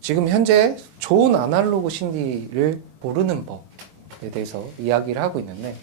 지금 현재 좋은 아날로그 신디를 고르는 법에 대해서 이야기를 하고 있는데,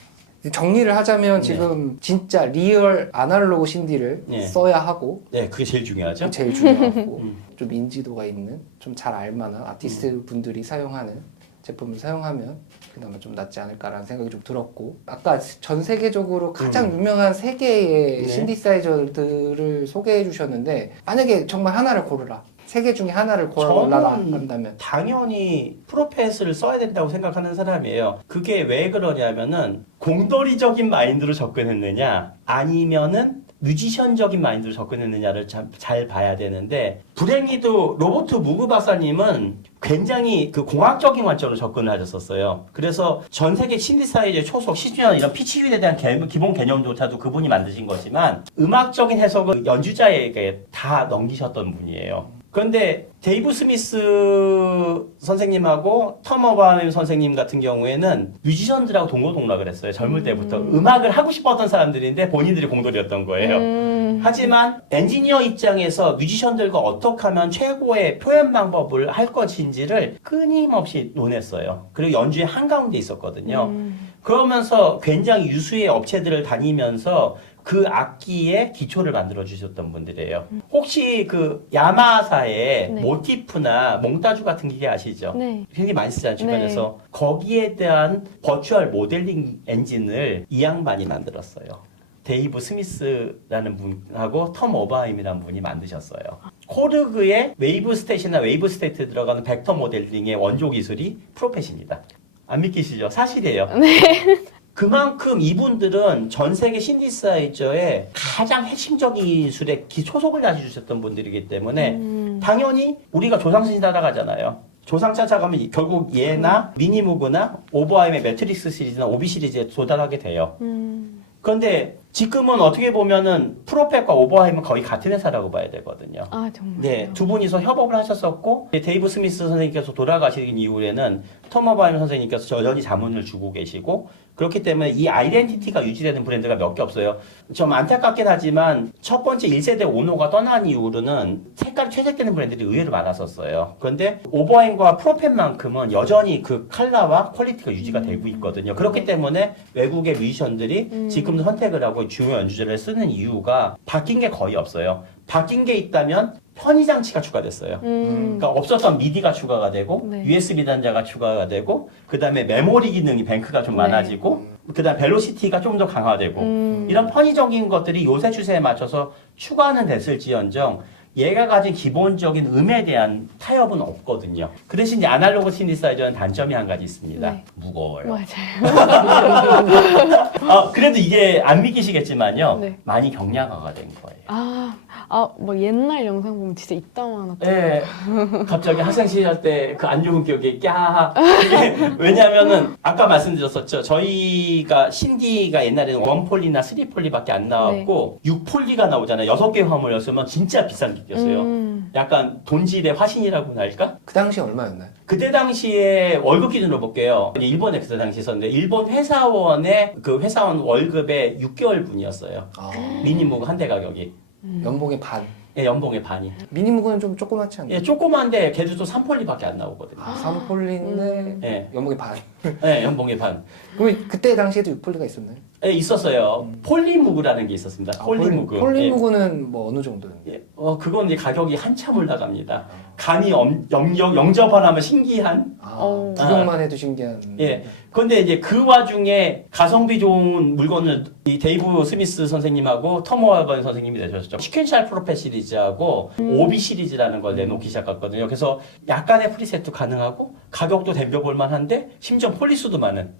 정리를 하자면 지금 진짜 리얼 아날로그 신디를 써야 하고, 그게 제일 중요하죠. 그게 제일 중요하고 좀 인지도가 있는, 좀 잘 알만한 아티스트 분들이 사용하는 제품을 사용하면 그나마 좀 낫지 않을까라는 생각이 좀 들었고, 아까 전 세계적으로 가장 유명한 세 개의 신디사이저들을 소개해 주셨는데, 만약에 정말 하나를 고르라, 세 개 중에 하나를 골라라 한다면 당연히 프로펫을 써야 된다고 생각하는 사람이에요. 그게 왜 그러냐면은 공돌이적인 마인드로 접근했느냐 아니면은 뮤지션적인 마인드로 접근했느냐를 잘 봐야 되는데, 불행히도 로버트 무그 박사님은 굉장히 그 공학적인 관점으로 접근을 하셨었어요. 그래서 전 세계 신디사이저 초속, 시주연 이런 피치율에 대한 기본 개념조차도 그분이 만드신 거지만 음악적인 해석을 연주자에게 다 넘기셨던 분이에요. 그런데 데이브 스미스 선생님하고 톰 어바임 선생님 같은 경우에는 뮤지션들하고 동고동락을 했어요. 젊을 때부터. 음악을 하고 싶었던 사람들인데 본인들이 공돌이었던 거예요. 하지만 엔지니어 입장에서 뮤지션들과 어떻게 하면 최고의 표현 방법을 할 것인지를 끊임없이 논했어요. 그리고 연주의 한가운데 있었거든요. 그러면서 굉장히 유수의 업체들을 다니면서 그 악기의 기초를 만들어 주셨던 분들이에요. 혹시 그 야마하사의 모티프나 몽타주 같은 기계 아시죠? 굉장히 많이 쓰잖아요, 주변에서. 거기에 대한 버추얼 모델링 엔진을 이 양반이 만들었어요. 데이브 스미스라는 분하고 톰 오바임이라는 분이 만드셨어요. 코르그의 웨이브 스탯이나 웨이브 스테이트 들어가는 벡터 모델링의 원조 기술이 프로펫입니다. 안 믿기시죠? 사실이에요. 그만큼 이분들은 전 세계 신디사이저의 가장 핵심적인 기술에 초석을 다져주셨던 분들이기 때문에 당연히 우리가 조상신 따라가잖아요. 조상 찾아가면 결국 얘나 미니무그나 오버하임의 매트릭스 시리즈나 오비 시리즈에 도달하게 돼요. 그런데 지금은 어떻게 보면은 프로펫과 오버하임은 거의 같은 회사라고 봐야 되거든요. 아, 정말요? 네, 두 분이서 협업을 하셨었고, 데이브 스미스 선생님께서 돌아가신 이후에는 톰 오바임 선생님께서 여전히 자문을 주고 계시고, 그렇기 때문에 이 아이덴티티가 유지되는 브랜드가 몇 개 없어요. 좀 안타깝긴 하지만 첫 번째 1세대 오노가 떠난 이후로는 색깔이 퇴색되는 브랜드들이 의외로 많았었어요. 그런데 오버하임과 프로펫만큼은 여전히 그 컬러와 퀄리티가 유지가 되고 있거든요. 그렇기 때문에 외국의 뮤지션들이 지금도 선택을 하고 중요 연주자를 쓰는 이유가 바뀐 게 거의 없어요. 바뀐 게 있다면 편의 장치가 추가됐어요. 그러니까 없었던 미디가 추가가 되고 USB 단자가 추가가 되고, 그 다음에 메모리 기능이 뱅크가 좀 많아지고, 그 다음 벨로시티가 좀 더 강화되고, 이런 편의적인 것들이 요새 추세에 맞춰서 추가는 됐을지언정 얘가 가진 기본적인 음에 대한 타협은 없거든요. 그 대신 아날로그 신디사이저는 단점이 한 가지 있습니다. 무거워요. 맞아요. 그래도 이게 안 믿기시겠지만요. 많이 경량화가 된 거예요. 뭐 옛날 영상 보면 진짜 이따만하죠. 네. 갑자기 학생 시절 때 그 안 좋은 기억이 이게 왜냐하면은 아까 말씀드렸었죠. 저희가 신디가 옛날에는 1폴리나 3폴리밖에 안 나왔고 6폴리가 나오잖아요. 6개 화물이었으면 진짜 비싼 기계였어요. 약간 돈질의 화신이라고 할까? 그 당시 얼마였나요? 그때 당시에 월급 기준으로 볼게요. 일본에 그때 당시에 있었는데 일본 회사원의 그 회사원 월급의 6개월분이었어요. 미니무그 한 대 가격이. 연봉의 반. 예, 연봉의 반이. 미니무그는 좀 조그맣지 않나요? 예, 조그만데 걔도 또 3폴리밖에 안 나오거든요. 3폴리인데 연봉의 반. 네, 연봉의 반. 그럼 그때 당시에도 6폴리가 있었나요? 예, 있었어요. 폴리무그라는 게 있었습니다. 폴리무그. 폴리무그는 뭐 어느 정도인데? 예, 그건 이제 가격이 한참 올라갑니다. 감히 영접하라면 신기한. 구경만 해도 신기한. 예. 근데 이제 그 와중에 가성비 좋은 물건을 이 데이브 스미스 선생님하고 톰 오바임 선생님이 내셨죠. 시퀀셜 프로펫 시리즈하고 오비 시리즈라는 걸 내놓기 시작했거든요. 그래서 약간의 프리셋도 가능하고 가격도 덤벼볼 만한데 심지어 폴리수도 많은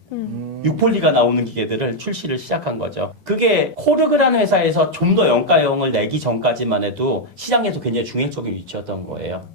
6폴리가 나오는 기계들을 출시를 시작한 거죠. 그게 코르그라는 회사에서 좀 더 영가형을 내기 전까지만 해도 시장에서 굉장히 중행적인 위치였던 거예요.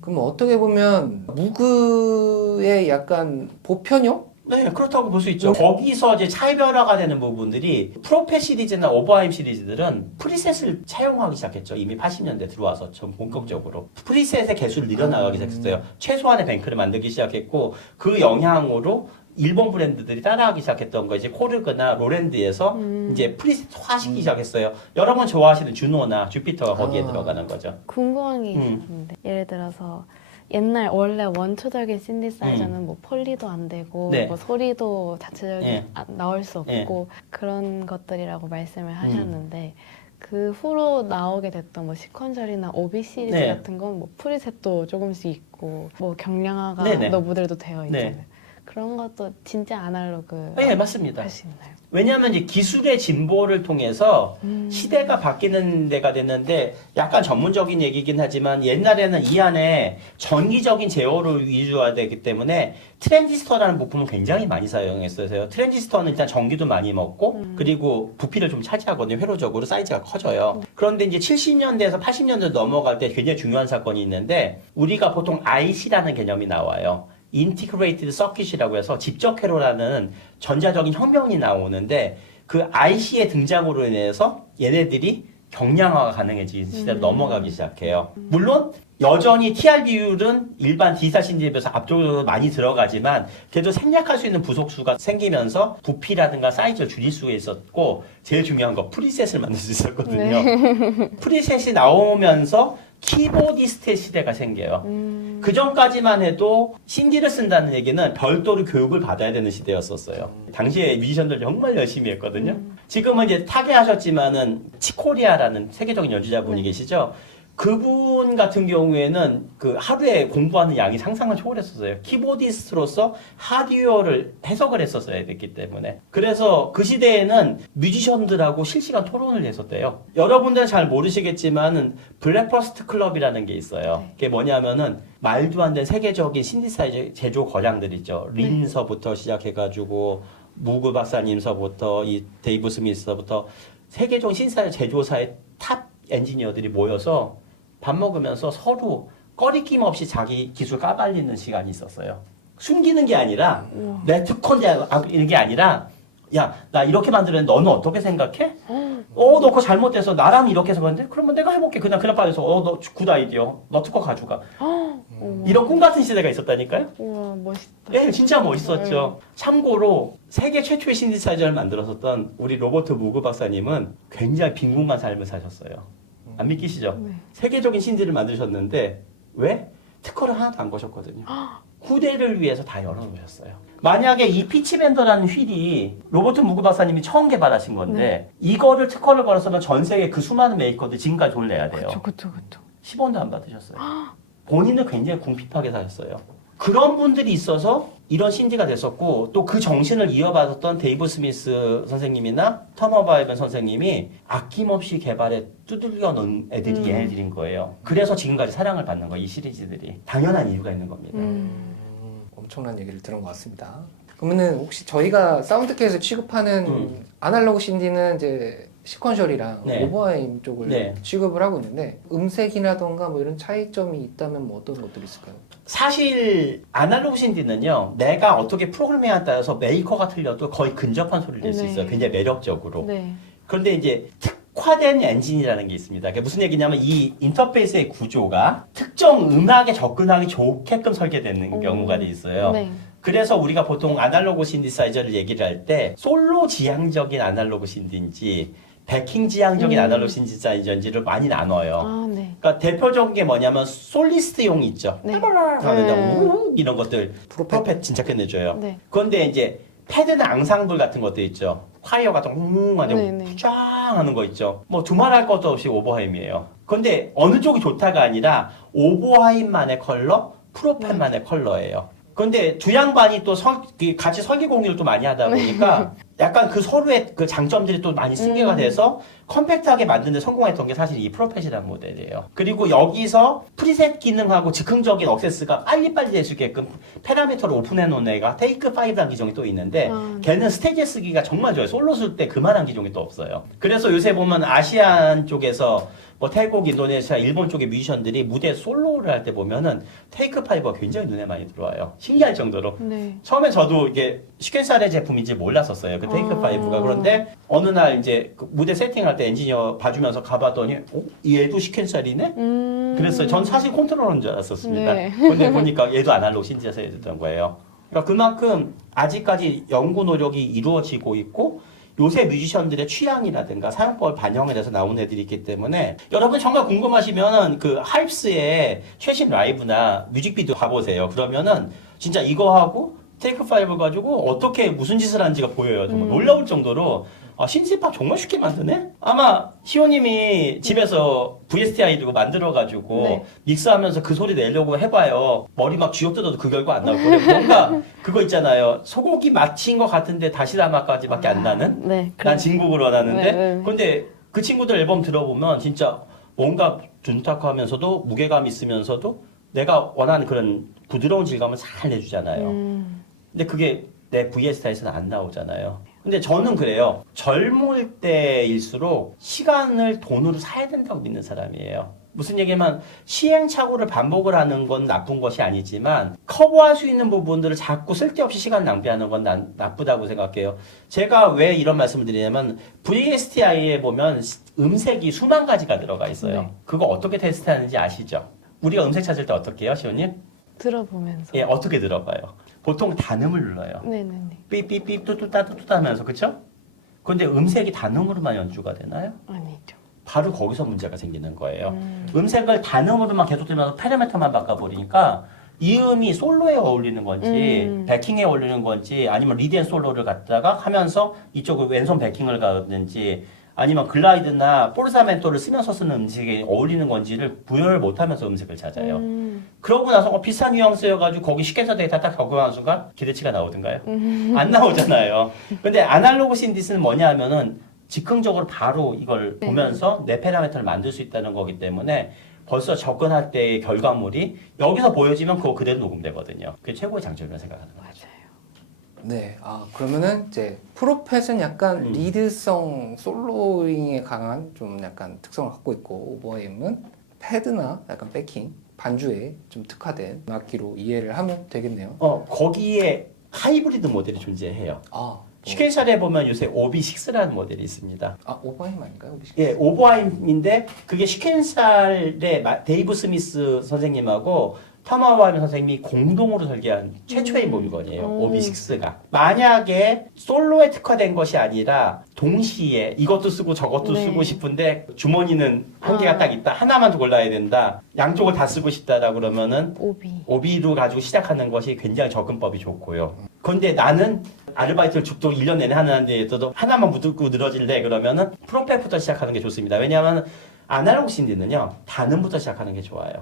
그럼 어떻게 보면 무그의 약간 보편형? 네, 그렇다고 볼 수 있죠. 거기서 이제 차별화가 되는 부분들이 프로펫 시리즈나 오버하임 시리즈들은 프리셋을 차용하기 시작했죠. 이미 80년대 들어와서 좀 본격적으로. 프리셋의 개수를 늘려나가기 시작했어요. 최소한의 뱅크를 만들기 시작했고 그 영향으로 일본 브랜드들이 따라하기 시작했던 거 이제 코르그나 로랜드에서 이제 프리셋화 시키기 시작했어요. 여러분 좋아하시는 주노나 주피터가 거기에 들어가는 거죠. 궁금한 게 있는데 예를 들어서 옛날 원래 원초적인 신디사이저는 뭐 폴리도 안 되고 네. 뭐 소리도 자체적인 네. 나올 수 없고 그런 것들이라고 말씀을 하셨는데 그 후로 나오게 됐던 뭐 시퀀셜이나 오비 시리즈 네. 같은 건 뭐 프리셋도 조금씩 있고 뭐 경량화가 네네. 너브들도 되어 있잖아요. 네. 그런 것도 진짜 아날로그 네, 맞습니다. 할 수 있나요? 왜냐하면 이제 기술의 진보를 통해서 시대가 바뀌는 데가 됐는데 약간 전문적인 얘기긴 하지만 옛날에는 이 안에 전기적인 제어를 위주화되기 때문에 트랜지스터라는 부품을 굉장히 많이 사용했어요. 트랜지스터는 일단 전기도 많이 먹고 그리고 부피를 좀 차지하거든요. 회로적으로 사이즈가 커져요. 그런데 이제 70년대에서 80년대 넘어갈 때 굉장히 중요한 사건이 있는데 우리가 보통 IC라는 개념이 나와요. 인티그레이티드 서킷이라고 해서 직접 회로라는 전자적인 혁명이 나오는데 그 IC의 등장으로 인해서 얘네들이 경량화가 가능해지는 시대로 넘어가기 시작해요. 물론 여전히 TR 비율은 일반 디지털 신디에 비해서 압도적으로 많이 들어가지만 그래도 생략할 수 있는 부속수가 생기면서 부피라든가 사이즈를 줄일 수가 있었고 제일 중요한 거 프리셋을 만들 수 있었거든요. 프리셋이 나오면서 키보디스트의 시대가 생겨요. 그 전까지만 해도 신디를 쓴다는 얘기는 별도로 교육을 받아야 되는 시대였었어요. 당시에 뮤지션들 정말 열심히 했거든요. 지금은 이제 타계하셨지만은 치코리아라는 세계적인 연주자분이 계시죠. 그분 같은 경우에는 그 하루에 공부하는 양이 상상을 초월했었어요. 키보디스트로서 하드웨어를 해석을 했었어야 됐기 때문에. 그래서 그 시대에는 뮤지션들하고 실시간 토론을 했었대요. 여러분들은 잘 모르시겠지만은 블랙퍼스트 클럽이라는 게 있어요. 그게 뭐냐면은 말도 안 되는 세계적인 신디사이저 제조 거장들 있죠. 린서부터 시작해가지고 무그 박사님서부터 이 데이브 스미스서부터 세계적인 신디사이저 제조사의 탑 엔지니어들이 모여서 밥 먹으면서 서로 꺼리낌 없이 자기 기술 까발리는 시간이 있었어요. 숨기는 게 아니라 내 특허냐 이런 게 아니라 야, 나 이렇게 만들었는데 너는 어떻게 생각해? 너 그거 잘못돼서 나랑 이렇게 해서 그런데 그러면 내가 해볼게. 그냥 빠져서 너 굿 아이디어. 너 특허 가져가. 이런 꿈 같은 시대가 있었다니까요. 우와 멋있다. 네, 진짜 멋있었죠. 참고로 세계 최초의 신디사이저를 만들었었던 우리 로버트 무그 박사님은 굉장히 빈궁한 삶을 사셨어요. 안 믿기시죠? 네. 세계적인 신디를 만드셨는데 왜? 특허를 하나도 안 거셨거든요. 후대를 위해서 다 열어놓으셨어요. 만약에 이 피치밴더라는 휠이 로버트 무그 박사님이 처음 개발하신 건데 이거를 특허를 걸었으면 전 세계 그 수많은 메이커들 지금까지 돈 내야 돼요. 그쵸. 10원도 안 받으셨어요. 본인은 굉장히 궁핍하게 사셨어요. 그런 분들이 있어서 이런 신디가 됐었고 또 그 정신을 이어받았던 데이브 스미스 선생님이나 터머 바이번 선생님이 아낌없이 개발에 두들겨 놓은 애들이 얘네들인 거예요. 그래서 지금까지 사랑을 받는 거예요. 이 시리즈들이. 당연한 이유가 있는 겁니다. 엄청난 얘기를 들은 것 같습니다. 그러면은 혹시 저희가 사운드캐에서 취급하는 아날로그 신디는 이제 시퀀셜이랑 네. 오버하임 쪽을 네. 취급을 하고 있는데 음색이라던가 뭐 이런 차이점이 있다면 뭐 어떤 것들이 있을까요? 사실 아날로그 신디는요. 내가 어떻게 프로그램에 따라서 메이커가 틀려도 거의 근접한 소리를 낼 수 네. 있어요. 굉장히 매력적으로. 네. 그런데 이제 특화된 엔진이라는 게 있습니다. 그게 무슨 얘기냐면 이 인터페이스의 구조가 특정 음악에 접근하기 좋게끔 설계되는 경우가 돼 있어요. 네. 그래서 우리가 보통 아날로그 신디사이저를 얘기를 할 때 솔로 지향적인 아날로그 신디인지 베킹 지향적인 아날로그 신디사이저인지를 많이 나눠요. 아, 네. 그러니까 대표적인 게 뭐냐면 솔리스트용 있죠. 네. 이런 것들 프로펫 진짜 끝내줘요. 네. 그런데 이제 패드나 앙상블 같은 것도 있죠. 콰이어 같은 하죠. 네네. 푸장하는 거 있죠. 뭐 두말할 것도 없이 오버하임이에요. 그런데 어느 쪽이 좋다가 아니라 오버하임만의 컬러, 프로펫만의 컬러예요. 그런데 두 양반이 또 같이 설계 공유를 또 많이 하다 보니까 약간 그 서로의 그 장점들이 또 많이 승계가 돼서 컴팩트하게 만드는 데 성공했던 게 사실 이 프로펫이라는 모델이에요. 그리고 여기서 프리셋 기능하고 즉흥적인 억세스가 빨리빨리 될 수 있게끔 파라미터를 오픈해 놓은 애가 테이크 5라는 기종이 또 있는데 걔는 스테이지 쓰기가 정말 좋아요. 솔로 쓸 때 그만한 기종이 또 없어요. 그래서 요새 보면 아시안 쪽에서 뭐 태국, 인도네시아, 일본 쪽의 뮤지션들이 무대 솔로를 할 때 보면은 테이크 5가 굉장히 눈에 많이 들어와요. 신기할 정도로. 네. 처음에 저도 이게 시퀀셜의 제품인지 몰랐었어요. 그 테이크 5가. 그런데 어느 날 이제 그 무대 세팅할 때 엔지니어 봐주면서 가봤더니 얘도 시퀀셜이네? 그랬어요. 전 사실 컨트롤러인 줄 알았었습니다. 네. 근데 보니까 얘도 아날로그 신디에서 해줬던 거예요. 그러니까 그만큼 아직까지 연구 노력이 이루어지고 있고 요새 뮤지션들의 취향이라든가 사용법을 반영을 해서 나온 애들이 있기 때문에 여러분 정말 궁금하시면은 그 하입스의 최신 라이브나 뮤직비디오 봐보세요. 그러면은 진짜 이거 하고 테이크 5 가지고 어떻게 무슨 짓을 하는지가 보여요. 정말 놀라울 정도로 신지팝 정말 쉽게 만드네? 아마 시호님이 집에서 VSTI 들고 만들어가지고 네. 믹스하면서 그 소리 내려고 해봐요. 머리 막 쥐어뜯어도 그 결과 안 나올 거예요. 뭔가 그거 있잖아요. 소고기 마친 것 같은데 다시다마까지밖에 안 나는? 네. 난 진국을 원하는데? 네. 근데 그 친구들 앨범 들어보면 진짜 뭔가 둔탁하면서도 무게감 있으면서도 내가 원하는 그런 부드러운 질감을 잘 내주잖아요. 근데 그게 내 VS타에서는 안 나오잖아요. 근데 저는 그래요. 젊을 때일수록 시간을 돈으로 사야 된다고 믿는 사람이에요. 무슨 얘기냐면 시행착오를 반복을 하는 건 나쁜 것이 아니지만 커버할 수 있는 부분들을 자꾸 쓸데없이 시간 낭비하는 건 난 나쁘다고 생각해요. 제가 왜 이런 말씀을 드리냐면 VSTI에 보면 음색이 수만 가지가 들어가 있어요. 네. 그거 어떻게 테스트하는지 아시죠? 우리가 음색 찾을 때 어떻게 해요, 시호님? 들어보면서. 예, 어떻게 들어봐요? 보통 단음을 눌러요. 네네네. 삐삐삐 뚜뚜따 뚜뚜따 하면서 그쵸? 근데 음색이 단음으로만 연주가 되나요? 아니죠. 바로 거기서 문제가 생기는 거예요. 음색을 단음으로만 계속 들면서 파라미터만 바꿔버리니까 이 음이 솔로에 어울리는 건지 베킹에 어울리는 건지 아니면 리드 앤 솔로를 갖다가 하면서 이쪽을 왼손 베킹을 가든지 아니면 글라이드나 포르사멘토를 쓰면서 쓰는 음색에 어울리는 건지를 구별을 못하면서 음색을 찾아요. 그러고 나서 비슷한 뉘앙스여가지고 거기 시퀀서 데이터 딱 적용하는 순간 기대치가 나오던가요? 안 나오잖아요. 근데 아날로그 신디스는 뭐냐 하면은 즉흥적으로 바로 이걸 보면서 내 파라미터를 만들 수 있다는 거기 때문에 벌써 접근할 때의 결과물이 여기서 보여지면 그거 그대로 녹음되거든요. 그게 최고의 장점이라고 생각하는 거죠. 맞아요. 네, 그러면은 이제 프로펫은 약간 리드성 솔로잉에 강한 좀 약간 특성을 갖고 있고 오버햄은 패드나 약간 백킹 반주에 좀 특화된 악기로 이해를 하면 되겠네요. 거기에 하이브리드 모델이 존재해요. 시퀀셜에 보면 요새 OB6라는 모델이 있습니다. 오버햄 아닌가요? 예, 오버하임인데 그게 시퀀셜의 데이브 스미스 선생님하고 터마와임 선생님이 공동으로 설계한 최초의 물건이에요. OB6가. 만약에 솔로에 특화된 것이 아니라 동시에 이것도 쓰고 저것도 네. 쓰고 싶은데 주머니는 한 개가 딱 있다. 하나만 더 골라야 된다. 양쪽을 다 쓰고 싶다라 그러면은 오비로 가지고 시작하는 것이 굉장히 접근법이 좋고요. 그런데 나는 아르바이트를 죽도록 1년 내내 하는 데에서도 하나만 묻고 늘어질래 그러면은 프로펫부터 시작하는 게 좋습니다. 왜냐하면 아날로그 신디는요 단음부터 시작하는 게 좋아요.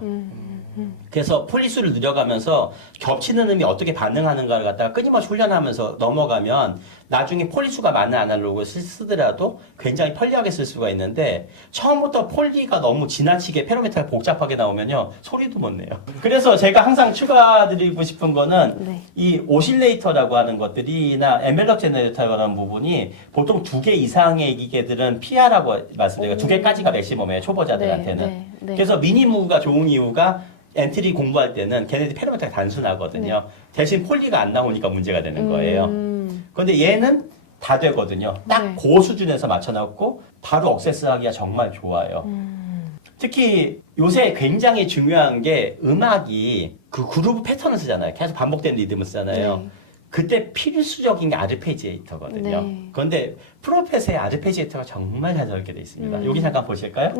그래서 폴리수를 늘려가면서 겹치는 음이 어떻게 반응하는가를 갖다가 끊임없이 훈련하면서 넘어가면 나중에 폴리수가 많은 아날로그를 쓰더라도 굉장히 편리하게 쓸 수가 있는데 처음부터 폴리가 너무 지나치게 페로메타가 복잡하게 나오면요 소리도 못 내요. 그래서 제가 항상 추가드리고 싶은 거는 이 오실레이터라고 하는 것들이나 엔벨럽 제너레이터라는 부분이 보통 2개 이상의 기계들은 피하라고 말씀드려요. 2개까지가 맥시멈이에요 초보자들한테는. 그래서 미니무가 좋은 이유가 엔트리 공부할 때는 걔네들이 페로메타가 단순하거든요. 대신 폴리가 안 나오니까 문제가 되는 거예요. 그런데 얘는 다 되거든요. 딱 그 수준에서 맞춰놨고 바로 억세스하기가 정말 좋아요. 특히 요새 굉장히 중요한 게 음악이 그 그루브 패턴을 쓰잖아요. 계속 반복되는 리듬을 쓰잖아요. 그때 필수적인 게 아르페지에이터거든요. 그런데 프로펫의 아르페지에이터가 정말 잘 적용돼 있습니다. 여기 잠깐 보실까요?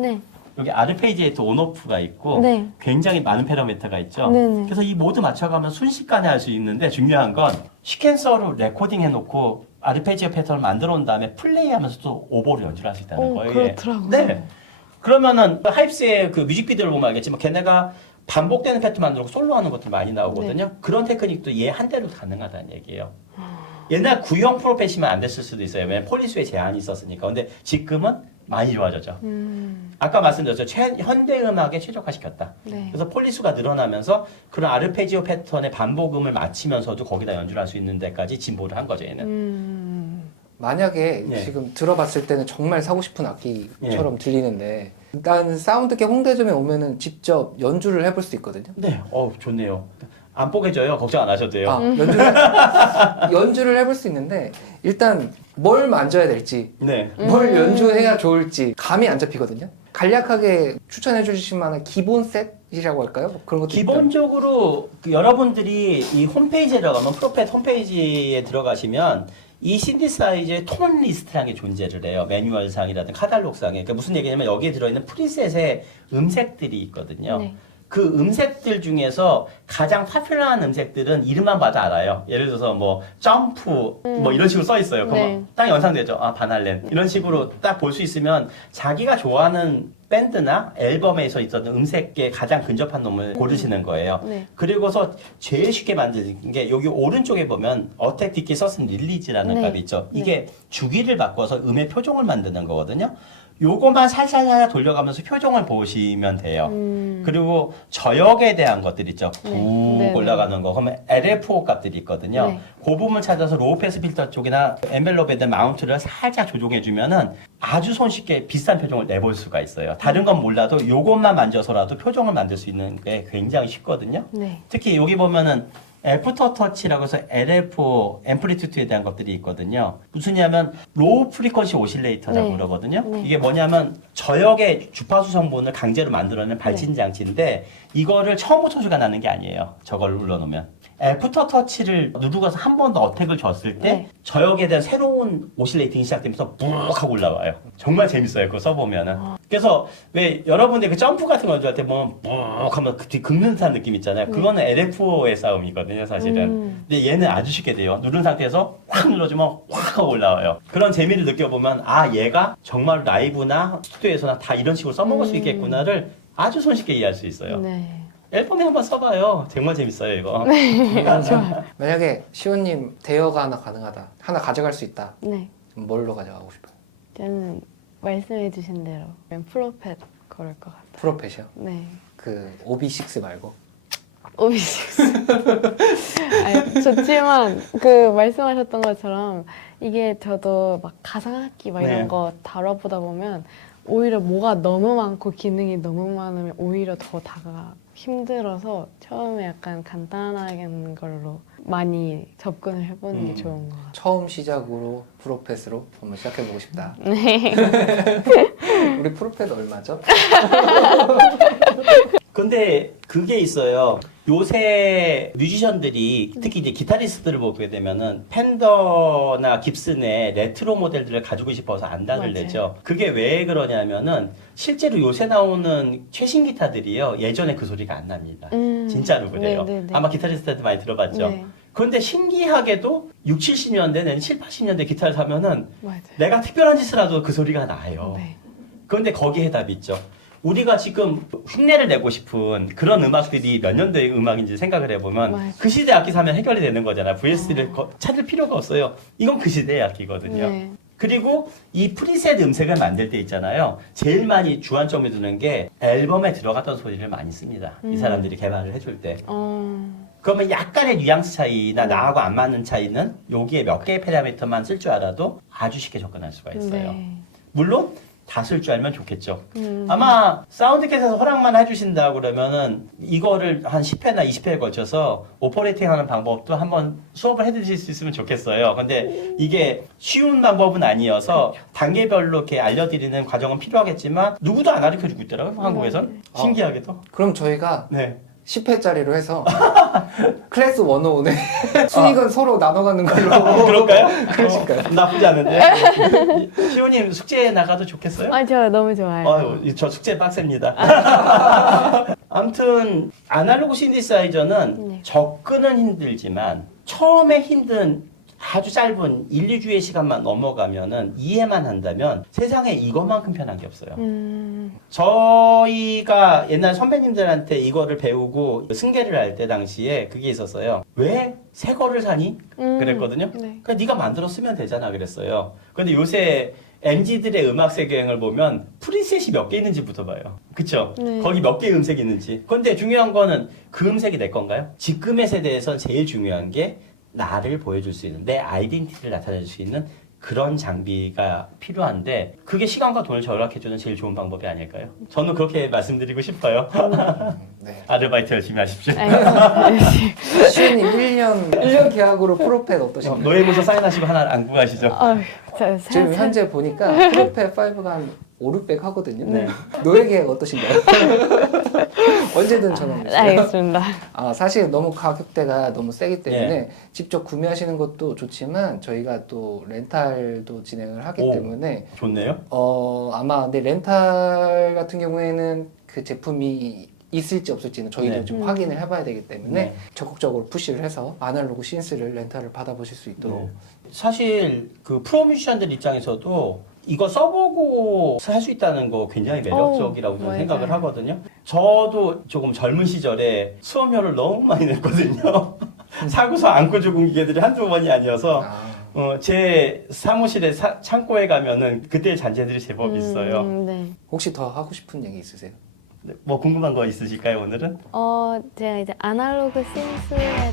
여기 아르페지에이터 온오프가 있고 굉장히 많은 파라미터가 있죠. 그래서 이 모두 맞춰가면 순식간에 할 수 있는데 중요한 건 시퀀서로 레코딩 해놓고 아르페지오 패턴을 만들어 온 다음에 플레이하면서 또 오버를 연주를 할 수 있다는 거예요. 그렇더라고요. 네. 그러면은 하입스의 그 뮤직비디오를 보면 알겠지만 걔네가 반복되는 패턴 만들고 솔로하는 것들 많이 나오거든요. 그런 테크닉도 얘 한 대로 가능하다는 얘기예요. 옛날 구형 프로펫이면 안 됐을 수도 있어요. 왜냐면 폴리수에 제한이 있었으니까. 근데 지금은 많이 좋아졌죠. 아까 말씀드렸죠. 현대 음악에 최적화시켰다. 그래서 폴리수가 늘어나면서 그런 아르페지오 패턴의 반복음을 맞추면서도 거기다 연주를 할 수 있는 데까지 진보를 한 거죠, 얘는. 만약에 지금 들어봤을 때는 정말 사고 싶은 악기처럼 들리는데 일단 사운드계 홍대점에 오면은 직접 연주를 해볼 수 있거든요. 네, 좋네요. 안 뽀개져요. 걱정 안 하셔도 돼요. 연주를 해볼 수 있는데 일단 뭘 만져야 될지 뭘 연주해야 좋을지 감이 안 잡히거든요. 간략하게 추천해 주실 만한 기본 셋 이라고 할까요? 뭐 그런 것도 기본적으로 그 여러분들이 이 홈페이지에 들어가면 프로펫 홈페이지에 들어가시면 이 신디사이저의 톤 리스트라는 게 존재를 해요. 매뉴얼상이라든 카탈로그상에. 그러니까 무슨 얘기냐면 여기에 들어있는 프리셋의 음색들이 있거든요. 네. 그 음색들 중에서 가장 파퓰러한 음색들은 이름만 봐도 알아요. 예를 들어서 뭐 점프 뭐 이런 식으로 써 있어요. 그러면 네. 딱 연상되죠. 아 바날렌 이런 식으로 딱 볼 수 있으면 자기가 좋아하는 밴드나 앨범에서 있었던 음색에 가장 근접한 놈을 고르시는 거예요. 네. 그리고서 제일 쉽게 만드는 게 여기 오른쪽에 보면 어택 디키 서슨 릴리즈라는 네. 값이 있죠. 이게 주기를 바꿔서 음의 표종을 만드는 거거든요. 요거만 살살 돌려가면서 표종을 보시면 돼요. 그리고 저역에 대한 것들 있죠. 푹 네. 올라가는 거. 그러면 LFO 값들이 있거든요. 네. 그 부분을 찾아서 로우 패스 필터 쪽이나 엔벨롭에 대한 마운트를 살짝 조정해주면은 아주 손쉽게 비슷한 표종을 내볼 수가 있어요. 다른 건 몰라도 요것만 만져서라도 표종을 만들 수 있는 게 굉장히 쉽거든요. 네. 특히 여기 보면은 애프터 터치라고 해서 LFO 앰플리튜드에 대한 것들이 있거든요. 무슨냐면 로우 프리퀀시 오실레이터라고 네. 그러거든요. 네. 이게 뭐냐면 저역의 주파수 성분을 강제로 만들어내는 발진 장치인데 이거를 처음부터 소리가 나는 게 아니에요. 저걸 눌러놓으면. 애프터 터치를 누르고서 한 번 더 어택을 줬을 때 네. 저역에 대한 새로운 오실레이팅이 시작되면서 뿡 하고 올라와요. 정말 재밌어요. 그거 써보면은. 그래서 왜 여러분들 그 점프 같은 거 할 때 보면 뿡 하면 그 뒤 긁는 듯한 느낌 있잖아요. 그거는 LFO의 싸움이거든요, 사실은. 근데 얘는 아주 쉽게 돼요. 누른 상태에서 확 눌러주면 확 하고 올라와요. 그런 재미를 느껴보면 아 얘가 정말 라이브나 스튜디오에서나 다 이런 식으로 써먹을 수 있겠구나를 아주 손쉽게 이해할 수 있어요. 네. 앨범에 한번 써봐요. 정말 재밌어요 이거. 좋아요. 만약에 시호님 대여가 하나 가능하다. 하나 가져갈 수 있다. 네. 그럼 뭘로 가져가고 싶어요? 저는 말씀해주신 대로 프로펫 고를 것 같아요. 프로페셔. 네. 그 OB6 말고. 오비식스. 아니, 좋지만 그 말씀하셨던 것처럼 이게 저도 막 가상악기 막 이런 네. 거 다뤄보다 보면 오히려 뭐가 너무 많고 기능이 너무 많으면 오히려 더 다가 힘들어서 처음에 약간 간단한 걸로 많이 접근을 해보는 게 좋은 것 같아요. 처음 시작으로 프로펫으로 한번 시작해보고 싶다. 네. 우리 프로펫 얼마죠? 근데 그게 있어요. 요새 뮤지션들이 특히 이제 기타리스트들을 보게 되면은 팬더나 깁슨의 레트로 모델들을 가지고 싶어서 안단을 맞아요. 내죠. 그게 왜 그러냐면은 실제로 요새 나오는 최신 기타들이요. 예전에 그 소리가 안 납니다. 진짜로 그래요. 네, 네, 네. 아마 기타리스트한테 많이 들어봤죠. 네. 그런데 신기하게도 60, 70년대 내는 7, 80년대 기타를 사면은 맞아요. 내가 특별한 짓을 해도 그 소리가 나요. 네. 그런데 거기에 답이 있죠. 우리가 지금 흉내를 내고 싶은 그런 음악들이 몇 년도의 음악인지 생각을 해보면 맞아요. 그 시대 악기 사면 해결이 되는 거잖아요. VS를 찾을 필요가 없어요. 이건 그 시대의 악기거든요. 네. 그리고 이 프리셋 음색을 만들 때 있잖아요. 제일 많이 주안점이 드는 게 앨범에 들어갔던 소리를 많이 씁니다. 이 사람들이 개발을 해줄 때. 그러면 약간의 뉘앙스 차이나 나하고 안 맞는 차이는 여기에 몇 개의 파라미터만 쓸 줄 알아도 아주 쉽게 접근할 수가 있어요. 네. 물론 다 쓸 줄 알면 좋겠죠. 아마 사운드캣에서 허락만 해주신다 그러면은 이거를 한 10회나 20회에 걸쳐서 오퍼레이팅 하는 방법도 한번 수업을 해드릴 수 있으면 좋겠어요. 근데 이게 쉬운 방법은 아니어서 단계별로 이렇게 알려드리는 과정은 필요하겠지만 누구도 안 가르쳐주고 있더라고요. 한국에선. 신기하게도. 그럼 저희가 네. 10회짜리로 해서 클래스 105는 수익은 서로 나눠가는 걸로. 그럴까요? 그러실까요? 나쁘지 않은데. 시호님 숙제 나가도 좋겠어요? 아, 저 너무 좋아요. 저 숙제 빡셉니다. 아무튼 아날로그 신디사이저는 네. 접근은 힘들지만 처음에 힘든 아주 짧은 1, 2주의 시간만 넘어가면은 이해만 한다면 세상에 이것만큼 편한 게 없어요. 저희가 옛날 선배님들한테 이거를 배우고 승계를 할 때 당시에 그게 있었어요. 왜 새 거를 사니? 그랬거든요. 네. 그냥 네가 만들어 쓰면 되잖아 그랬어요. 근데 요새 MZ들의 음악 세계행을 보면 프리셋이 몇 개 있는지부터 봐요. 그쵸? 네. 거기 몇 개의 음색이 있는지. 근데 중요한 거는 그 음색이 내 건가요? 지금의 세대에선 제일 중요한 게 나를 보여줄 수 있는 내 아이덴티티를 나타낼 수 있는 그런 장비가 필요한데 그게 시간과 돈을 절약해주는 제일 좋은 방법이 아닐까요? 저는 그렇게 말씀드리고 싶어요. 네. 아르바이트 열심히 하십시오. 시호님 1년 계약으로 프로펫 어떠신가요? 노예문서 사인하시고 하나 안고 가시죠. 아유, 지금 현재 보니까 프로펫 5가 한 오르백 하거든요. 네. 노예 계획 어떠신가요? 언제든 전화 주세요. 알겠습니다. 사실 너무 가격대가 너무 세기 때문에 직접 구매하시는 것도 좋지만 저희가 또 렌탈도 진행을 하기 오. 때문에 좋네요. 아마 근데 렌탈 같은 경우에는 그 제품이 있을지 없을지는 저희도 네. 좀 확인을 해봐야 되기 때문에 네. 적극적으로 푸시를 해서 아날로그 신스를 렌탈을 받아보실 수 있도록 네. 사실 그 프로 뮤지션들 입장에서도 이거 써보고 할 수 있다는 거 굉장히 매력적이라고 저는 맞아요. 생각을 하거든요. 저도 조금 젊은 시절에 수업료를 너무 많이 냈거든요. 사고서 안고 죽은 기계들이 한두 번이 아니어서 제 사무실에 창고에 가면은 그때 잔재들이 제법 있어요. 네. 혹시 더 하고 싶은 얘기 있으세요? 뭐 궁금한 거 있으실까요, 오늘은? 제가 이제 아날로그 신스에